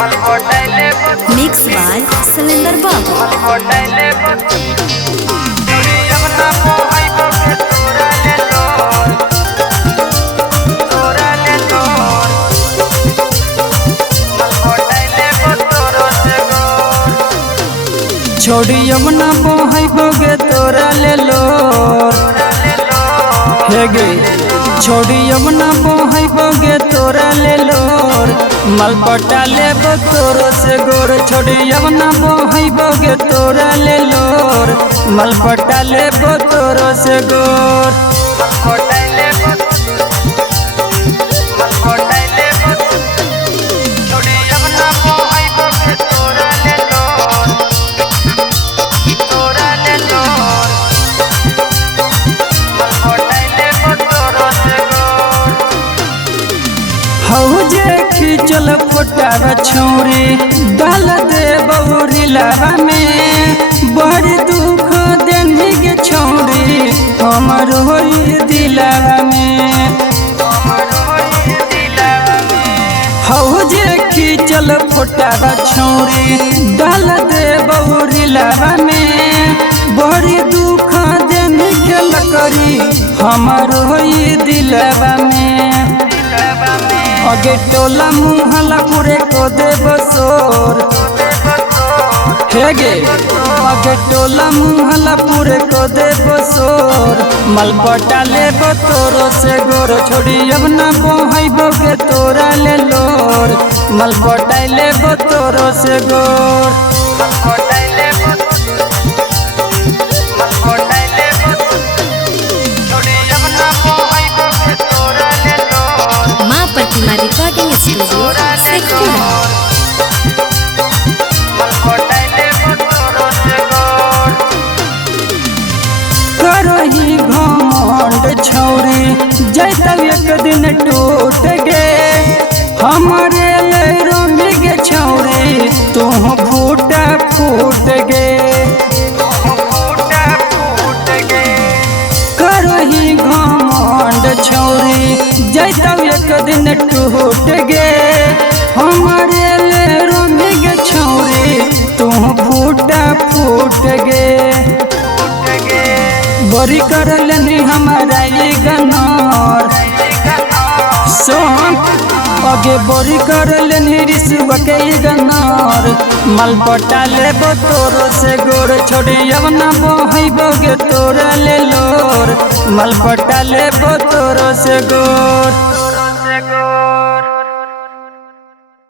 Mix by cylinder बाबू। छोड़ी यमुना बोहाई बोगे तोरा ले लो हे गे छोड़ी यमुना बोहाई बोगे तोरा ले लो मलपटा ले तोरो से गोर। छोड़ी यमुना बोहाई बोगे तोरा ले लो मलपटा ले तोरो से गोर। हौजे खींचल फोटावा छौरी डाल दे बौरी लावा में बड़ी दुख देनी गे छौरी हमर होई दिलावा में। हौजे खींचल फोटावा छौरी डाल दे बौरी लावा में बड़ी दुख देनी गे लकड़ी हमर होई दिलावा में। अगे टोला मुहला पूरे को दे बसोर हे गे अगे टोला मुहला पूरे को दे बसोर मलपटा ले तोरो से गोर। छोड़ी यमुना बोहाई बोगे तोरा ले लोर मलपटा ले तोरो से गोर। माँ प्रतिमा रिकॉर्डिंग स्टूडियो शेखपुरा। करही घमंड छौरी जैतब एक दिन टूट गे हमारे ले रोमी गे छौरी तू फूटा फूट गे। करही घमंड छौरी जैतब एक दिन टूट गे हमारे ले रोमी गे छौरी तू फूटा फूट गे। बरी कर लेनी हमारा ये गनर सोम अगे बरी कर लेनी रिसुआ के ये गनर मलपटा ले तोरो से गोर। छोड़ी यमुना बोहाई बोगे तोरा ले लोर मलपटा ले तोरो से गोर।